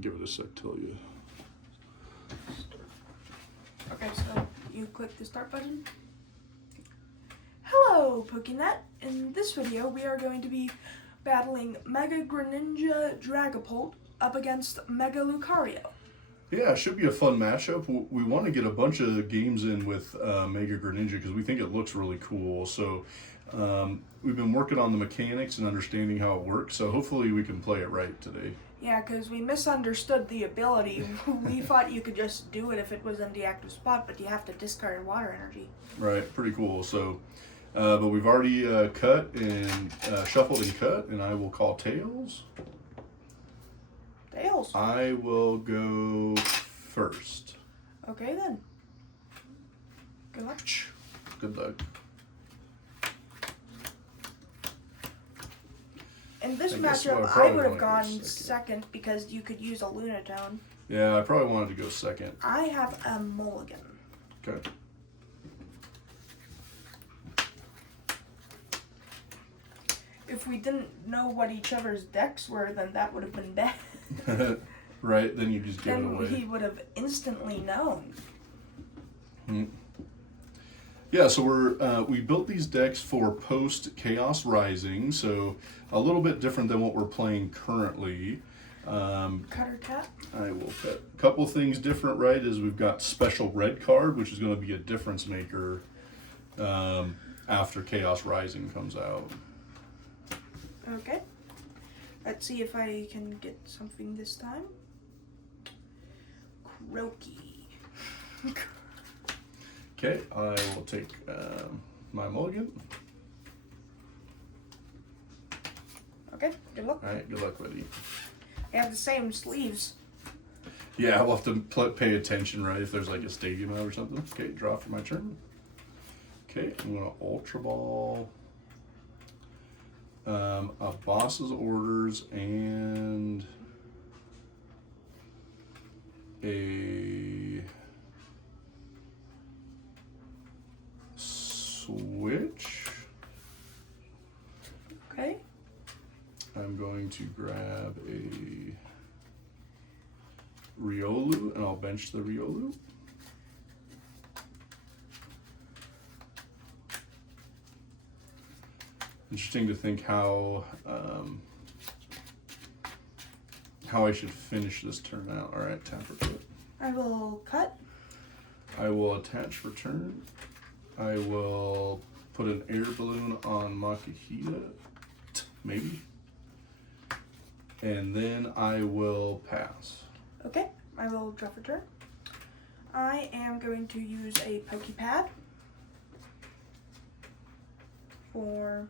second. Give it a sec, tell you. Okay, so you click the start button. Hello, PokeNet. In this video, we are going to be battling Mega Greninja Dragapult up against Mega Lucario. Yeah, it should be a fun matchup. We want to get a bunch of games in with Mega Greninja because we think it looks really cool. So we've been working on the mechanics and understanding how it works. So hopefully we can play it right today. Yeah, because we misunderstood the ability. We thought you could just do it if it was in the active spot, but you have to discard water energy. Right, pretty cool. So, but we've already cut and shuffled and cut, and I will call tails. Tails. I will go first. Okay then. Good luck. Good luck. In this matchup, I would have gone second because you could use a Lunatone. Yeah, I probably wanted to go second. I have a mulligan. Okay. If we didn't know what each other's decks were, then that would have been bad. Right, then you just give it away. Then he would have instantly known. Yeah, so we built these decks for post Chaos Rising, so a little bit different than what we're playing currently. Cutter tap. I will cut. A couple things different, right? Is we've got special red card, which is going to be a difference maker after Chaos Rising comes out. Okay. Let's see if I can get something this time. Croaky. Okay, I will take my mulligan. Okay, good luck. All right, good luck, buddy. They have the same sleeves. Yeah, I'll have to pay attention, right, if there's like a stadium out or something. Okay, draw for my turn. Okay, I'm going to Ultra Ball a Boss's Orders and a Switch. Okay. I'm going to grab a Riolu and I'll bench the Riolu. Interesting to think how I should finish this turn out. All right, tap for cut. I will cut. I will attach for turn. I will put an air balloon on Makihita, maybe. And then I will pass. Okay, I will draw for turn. I am going to use a Pokepad for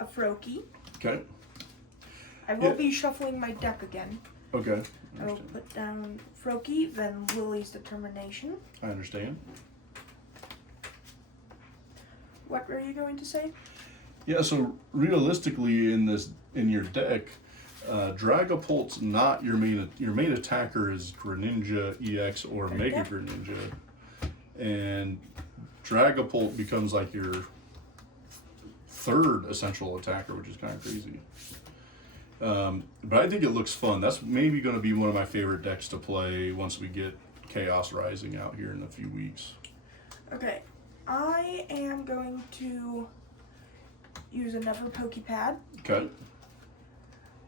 a Froakie. Okay. I will be shuffling my deck again. Okay. I will put down Froakie, then Lily's Determination. I understand. What were you going to say? Yeah, so realistically in your deck, Dragapult's not your main attacker is Greninja EX or Mega Greninja. And Dragapult becomes like your third essential attacker, which is kind of crazy. But I think it looks fun. That's maybe going to be one of my favorite decks to play once we get Chaos Rising out here in a few weeks. Okay, I am going to use another Pokepad. Okay.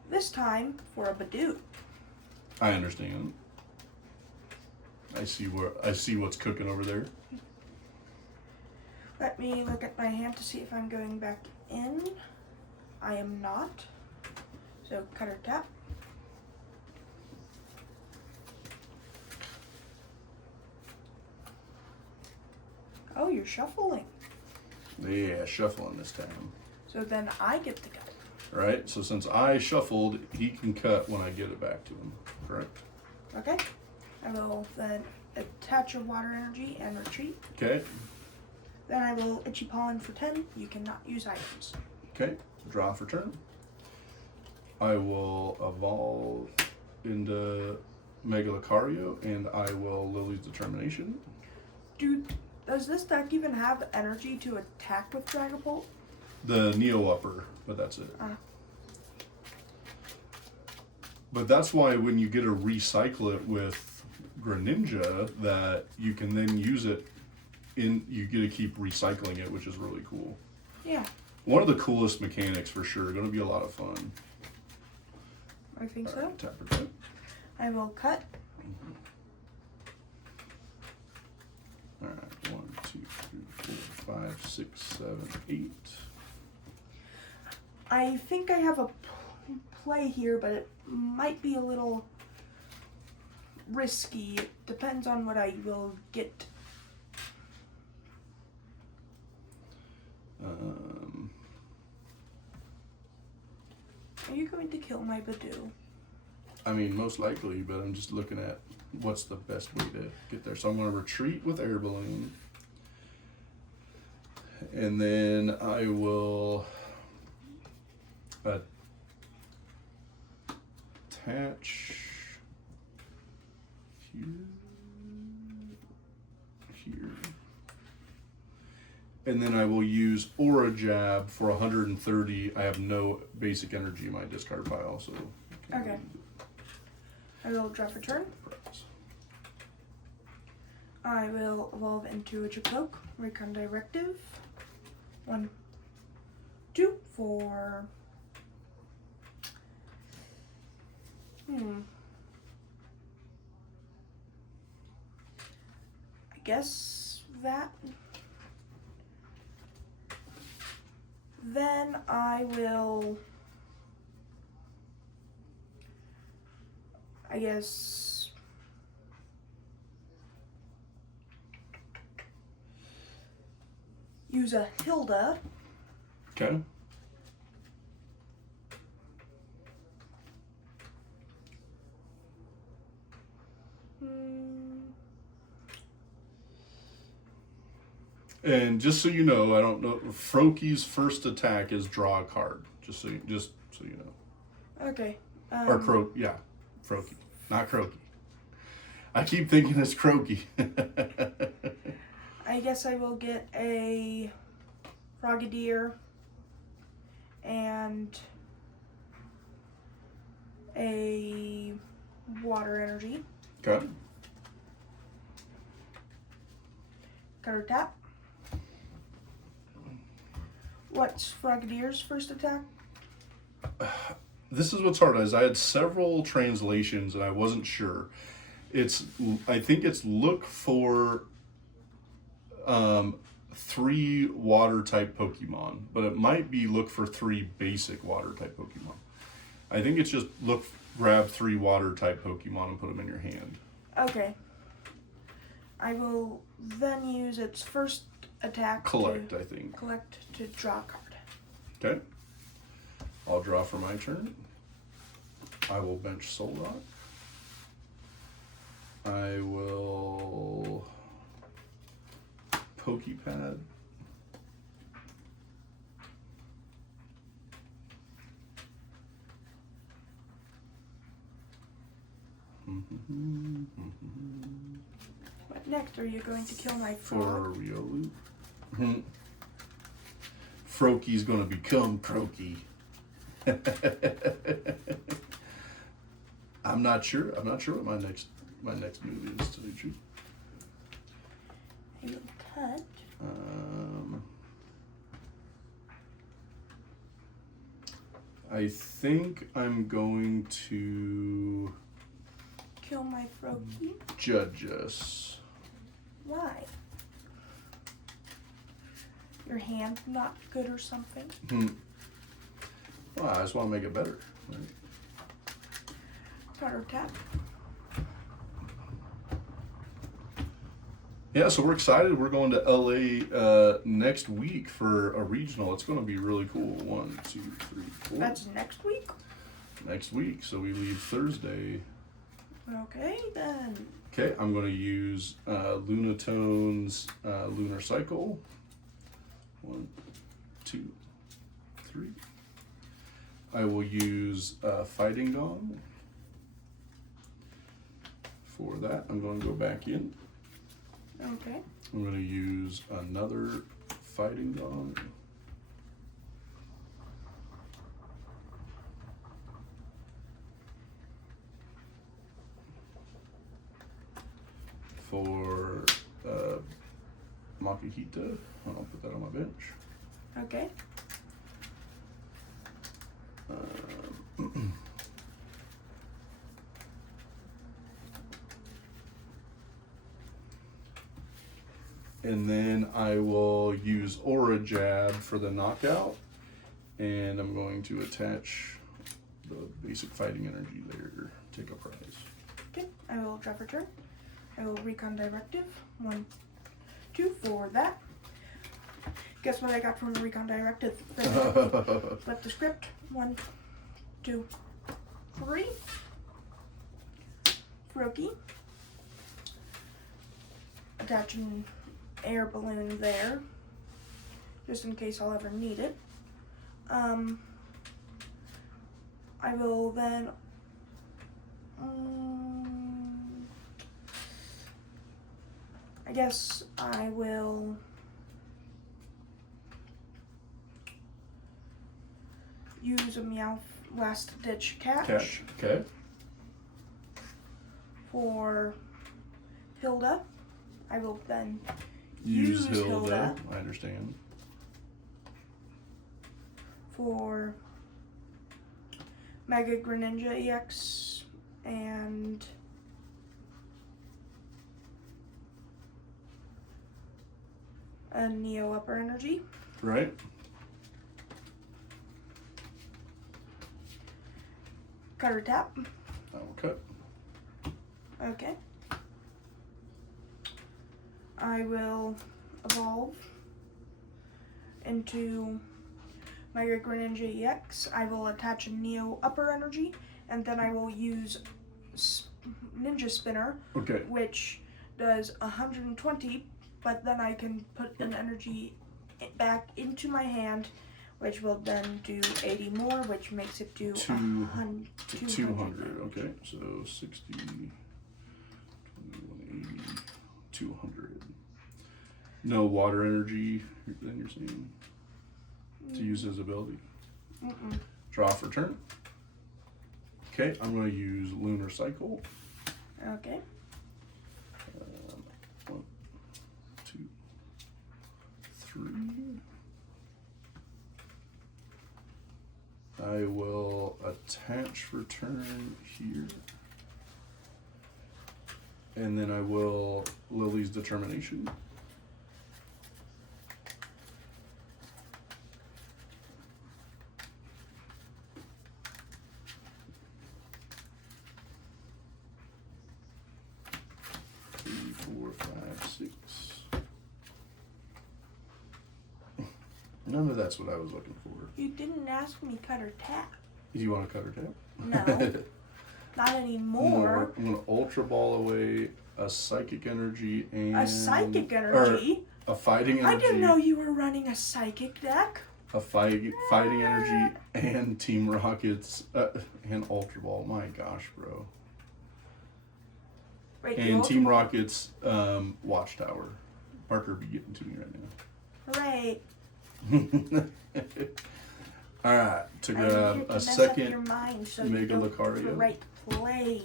This time for a Bidoof. I understand. I see what's cooking over there. Let me look at my hand to see if I'm going back in. I am not. So cutter tap. Oh, you're shuffling. Yeah, shuffling this time. So then I get to cut. Right, so since I shuffled, he can cut when I get it back to him, correct? Okay. I will then attach a water energy and retreat. Okay. Then I will Itchy Pollen for 10. You cannot use items. Okay, draw for turn. I will evolve into Mega Lucario, and I will Lily's Determination. Does this deck even have energy to attack with Dragapult? The Neo Upper, but that's it. But that's why when you get to recycle it with Greninja, that you can then use it you get to keep recycling it, which is really cool. Yeah. One of the coolest mechanics for sure. Going to be a lot of fun. I think so. Right, tap or tap. I will cut. All right, 1, 2, 3, 4, 5, 6, 7, 8. I think I have a play here, but it might be a little risky. It depends on what I will get. Are you going to kill my Badoo? I mean, most likely, but I'm just looking at what's the best way to get there. So I'm going to retreat with Air Balloon. And then I will attach here. And then I will use Aura Jab for 130. I have no basic energy in my discard pile, so. Okay. I will draw for turn. I will evolve into a Chipoke, Recon Directive. 1, 2, 4. I guess that. Then I will, I guess, use a Hilda. Okay. And just so you know, I don't know, Froaky's first attack is draw a card. Just so you know. Okay. Or Froaky, not Croaky. I keep thinking it's Croaky. I guess I will get a Frogadier and a Water Energy. Okay. Cutter tap. What's Frogadier's first attack? This is what's hard is I had several translations and I wasn't sure. I think it's look for 3 water type Pokemon, but it might be look for 3 basic water type Pokemon. I think it's just grab 3 water type Pokemon and put them in your hand. Okay. I will then use its first attack Collect, I think. Collect to draw a card. Okay. I'll draw for my turn. I will bench Solrock. I will Pokepad. What next? Are you going to kill my For frog? Riolu. Froaky's gonna become Croaky. I'm not sure what my next move is, to be true. I will cut. I think I'm going to Kill my Froakie? judge us. Why? Your hand not good or something? Well, I just want to make it better. Right? Cutter tap. Yeah, so we're excited. We're going to LA next week for a regional. It's going to be really cool. 1, 2, 3, 4. That's next week? Next week. So we leave Thursday. Okay, then. Okay, I'm going to use Lunatone's Lunar Cycle. 1, 2, 3. I will use Fighting Gong. For that, I'm going to go back in. Okay. I'm going to use another Fighting Gong. for Makihita. I'll put that on my bench. Okay. And then I will use Aura Jab for the knockout. And I'm going to attach the basic fighting energy there. Take a prize. Okay, I will draw for turn. I will Recon Directive. 1, 2 for that. Guess what I got from the Recon Directive? Flip the script. 1, 2, 3. Froakie. Attaching air balloon there, just in case I'll ever need it. I will then I guess I will use a Meowth last ditch catch. Okay. For Hilda. I will then Use Hilda. I understand. For Mega Greninja EX and a Neo Upper Energy. Right. Cutter Tap. I will cut. Okay. I will evolve into Mega Greninja EX. I will attach a Neo Upper Energy, and then I will use Ninja Spinner, Okay. which does 120, but then I can put an energy back into my hand, which will then do 80 more, which makes it do 200. 200. Okay, so 60, 2180, 200. No water energy, then you're saying, to use his ability. Draw for turn. Okay, I'm going to use Lunar Cycle. Okay. 1, 2, 3. I will attach for turn here. And then I will Lily's Determination. None of that's what I was looking for. You didn't ask me Cutter Tap. Do you want to Cutter Tap? No. Not anymore. I'm going to Ultra Ball away a Psychic Energy and... A Psychic Energy? A Fighting Energy. I didn't know you were running a Psychic deck. A Fighting Energy and Team Rockets and Ultra Ball. My gosh, bro. Wait, and Team Rockets Watchtower. Parker be getting to me right now. Hooray. Alright, to grab a second your mind so Mega you Lucario. Right play.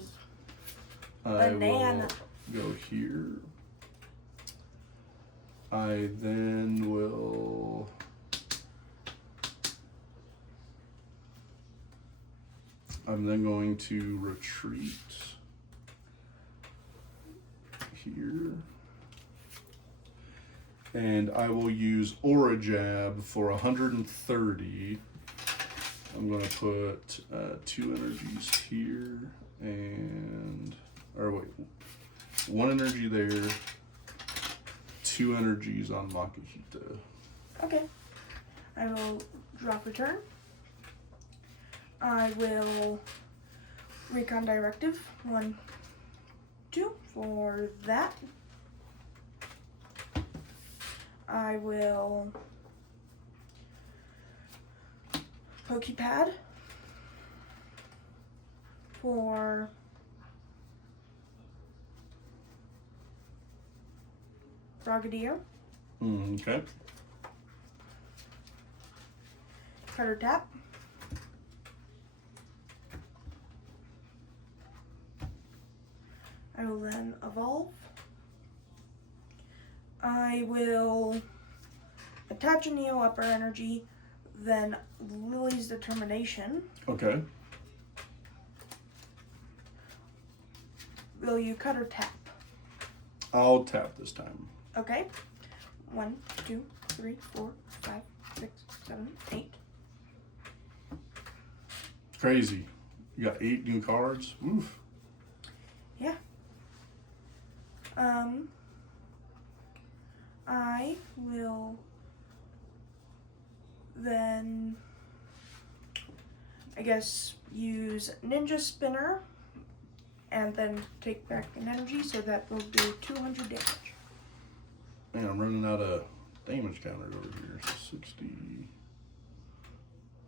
I Banana. will go here. I then will I'm then going to retreat here. And I will use Aura Jab for 130. I'm going to put 2 energies here and, or wait, 1 energy there, 2 energies on Makihita. Okay. I will draw for turn. I will Recon Directive. 1, 2 for that. I will Pokepad for Frogadier. Okay. Cutter Tap. I will then evolve I will attach a Neo Upper Energy, then Lily's Determination. Okay. Will you cut or tap? I'll tap this time. Okay. 1, 2, 3, 4, 5, 6, 7, 8. Crazy. You got 8 new cards. Oof. Yeah. I will then, I guess, use Ninja Spinner and then take back an energy, so that will do 200 damage. Man, I'm running out of damage counters over here. 60,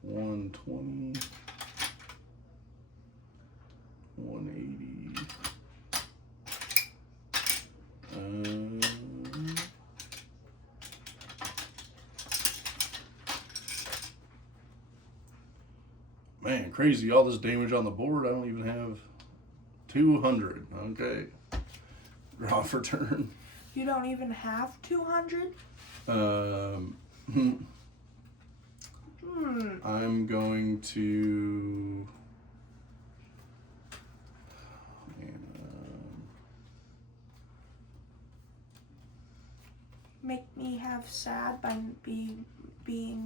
120, 180. Man, crazy. All this damage on the board. I don't even have 200. Okay. Draw for turn. You don't even have 200? I'm going to... Make me have sad by being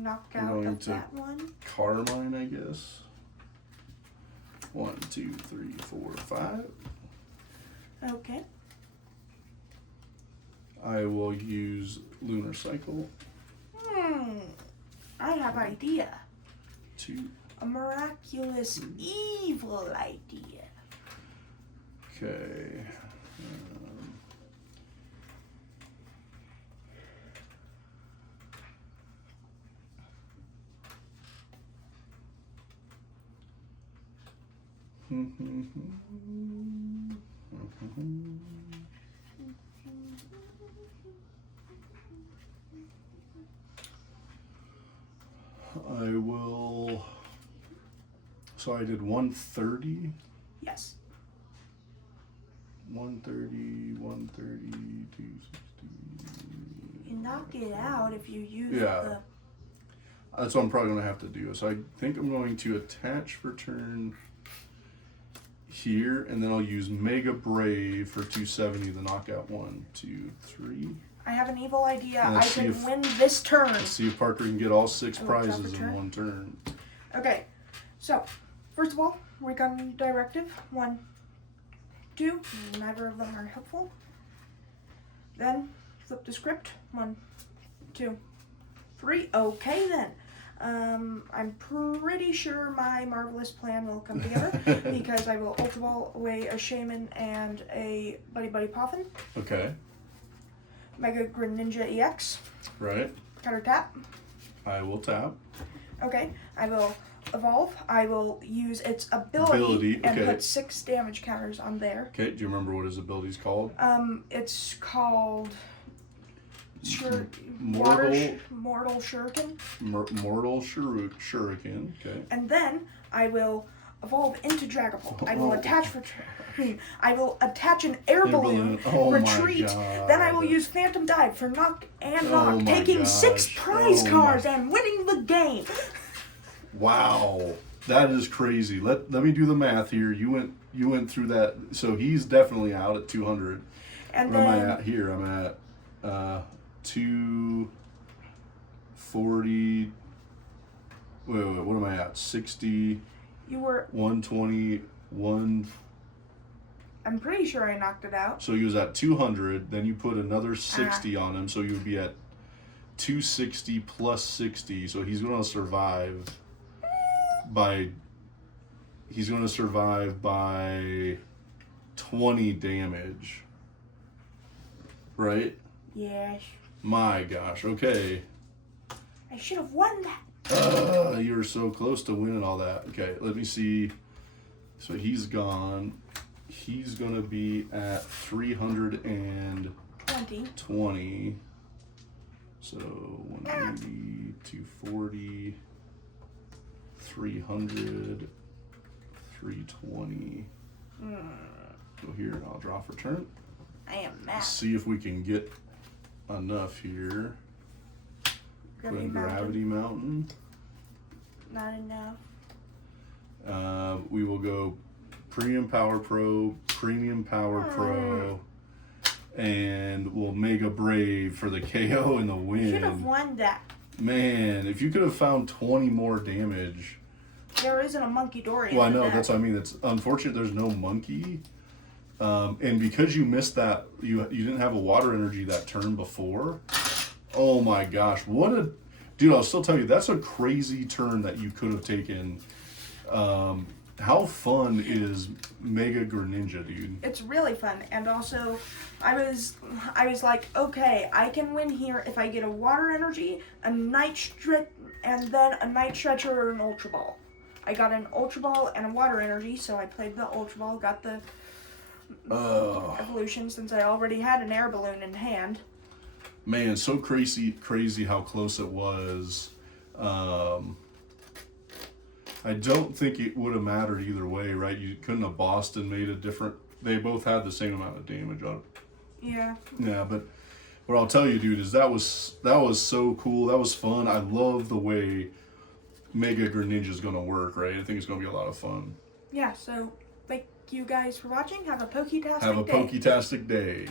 knocked I'm out going of to that one. Carmine, I guess. 1, 2, 3, 4, 5. Okay. I will use Lunar Cycle. I have idea. 2. A miraculous evil idea. Okay. I will. So I did 130. Yes. 130, 130, 260. You knock it out if you use Yeah. That's what I'm probably going to have to do. So I think I'm going to attach for turn here, and then I'll use Mega Brave for 270 to knock out 1, 2, 3. I have an evil idea. And I let's see can if- win this turn. Let's see if Parker can get all 6 I will drop prizes a in turn. one turn. Okay. So, first of all, Recon Directive. 1, 2. Neither of them are helpful. Then, flip the script. 1, 2, 3. Okay, then. I'm pretty sure my marvelous plan will come together because I will Ultra Ball away a Shaman and a Buddy Buddy Poffin. Okay. Mega Greninja EX. Right. Counter tap. I will tap. Okay. I will evolve. I will use its ability and okay. put 6 damage counters on there. Okay. Do you remember what his ability's called? It's called Mortal Shuriken. Mortal Shuriken. Okay. And then I will evolve into Dragapult. I will attach for I will attach an air balloon, Oh retreat. my God. Then I will use Phantom Dive for knock and knock, Oh my taking 6 gosh. prize Oh cards my- and winning the game. Wow, that is crazy. Let me do the math here. You went through that. So he's definitely out at 200. And What am I then at here? I'm at 240. Wait, what am I at? 60, you were 120, 1. I'm pretty sure I knocked it out. So he was at 200. Then you put another 60 on him. So you would be at 260 plus 60. So he's going to survive by. He's going to survive by 20 damage. Right? Yes. My gosh. Okay. I should have won that. You were so close to winning all that. Okay, let me see. So he's gone. He's going to be at 320. So 180, 240, 300, 320. Go here and I'll draw for turn. I am mad. See if we can get enough here. Gravity Gravity Mountain. Not enough. We will go Premium Power Pro, Premium Power Pro, and we'll Mega Brave for the KO and the win. Should have won that. Man, if you could have found 20 more damage. There isn't a Monkey Dory. Well, I know, that's what I mean. It's unfortunate there's no monkey. And because you missed that, you didn't have a water energy that turn before. Oh my gosh, what a... Dude, I'll still tell you, that's a crazy turn that you could have taken. How fun is Mega Greninja, dude? It's really fun, and also, I was like, okay, I can win here if I get a water energy, a night stretch, and then a night stretcher or an ultra ball. I got an ultra ball and a water energy, so I played the ultra ball, got the evolution since I already had an air balloon in hand. Man, so crazy how close it was. I don't think it would have mattered either way, right? You couldn't have Boston made a different... They both had the same amount of damage on it. Yeah. Yeah, but what I'll tell you, dude, is that was so cool. That was fun. I love the way Mega Greninja is going to work, right? I think it's going to be a lot of fun. Yeah, so thank you guys for watching. Have a Poketastic day. Have a Poketastic day.